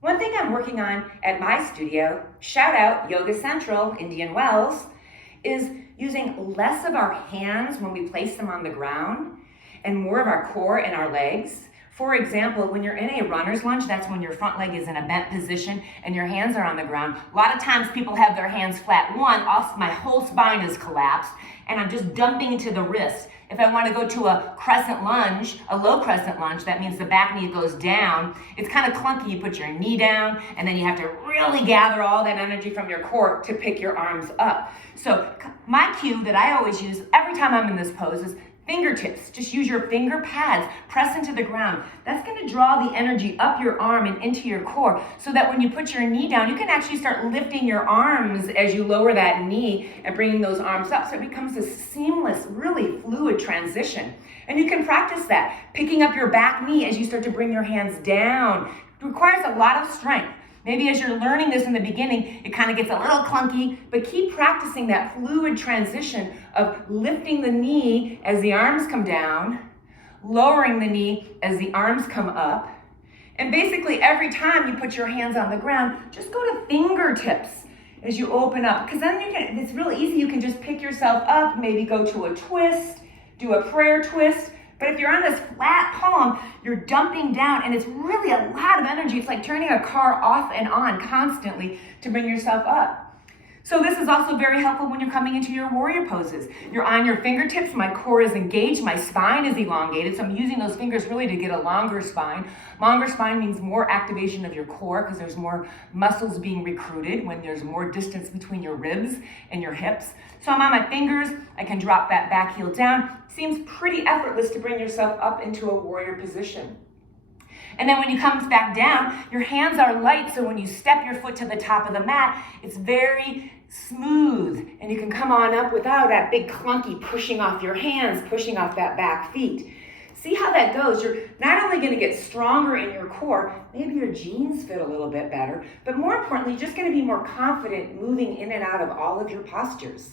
One thing I'm working on at my studio, shout out Yoga Central, Indian Wells, is using less of our hands when we place them on the ground and more of our core and our legs. For example, when you're in a runner's lunge, that's when your front leg is in a bent position and your hands are on the ground. A lot of times people have their hands flat. My whole spine is collapsed and I'm just dumping into the wrist. If I want to go to a crescent lunge, a low crescent lunge, that means the back knee goes down. It's kind of clunky. You put your knee down and then you have to really gather all that energy from your core to pick your arms up. So my cue that I always use every time I'm in this pose is fingertips. Just use your finger pads, press into the ground. That's going to draw the energy up your arm and into your core so that when you put your knee down, you can actually start lifting your arms as you lower that knee and bringing those arms up. So it becomes a seamless, really fluid transition. And you can practice that, picking up your back knee as you start to bring your hands down. It requires a lot of strength. Maybe as you're learning this in the beginning, it kind of gets a little clunky, but keep practicing that fluid transition of lifting the knee as the arms come down, lowering the knee as the arms come up. And basically every time you put your hands on the ground, just go to fingertips as you open up, because then it's real easy. You can just pick yourself up, maybe go to a twist, do a prayer twist. But if you're on this flat palm, you're dumping down and it's really a lot of energy. It's like turning a car off and on constantly to bring yourself up. So this is also very helpful when you're coming into your warrior poses. You're on your fingertips, my core is engaged, my spine is elongated, so I'm using those fingers really to get a longer spine. Longer spine means more activation of your core because there's more muscles being recruited when there's more distance between your ribs and your hips. So I'm on my fingers, I can drop that back heel down. Seems pretty effortless to bring yourself up into a warrior position. And then when you come back down, your hands are light, so when you step your foot to the top of the mat, it's very smooth, and you can come on up without that big clunky pushing off your hands, pushing off that back feet. See how that goes. You're not only going to get stronger in your core, maybe your jeans fit a little bit better, but more importantly, just going to be more confident moving in and out of all of your postures.